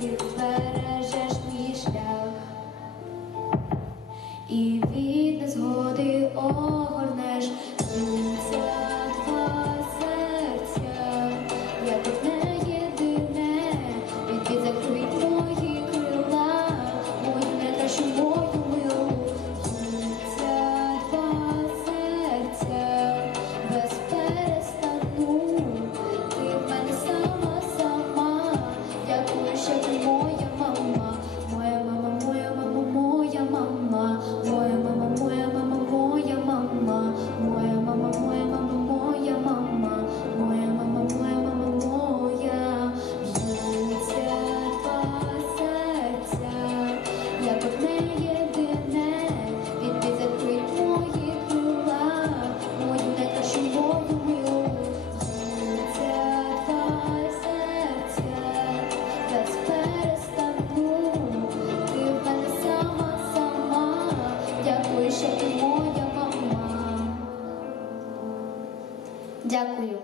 ти бережеш мій шлях. І від незгоди огорнеш зіниця два єдине, від закрить мої крила, найкращу мою дякую,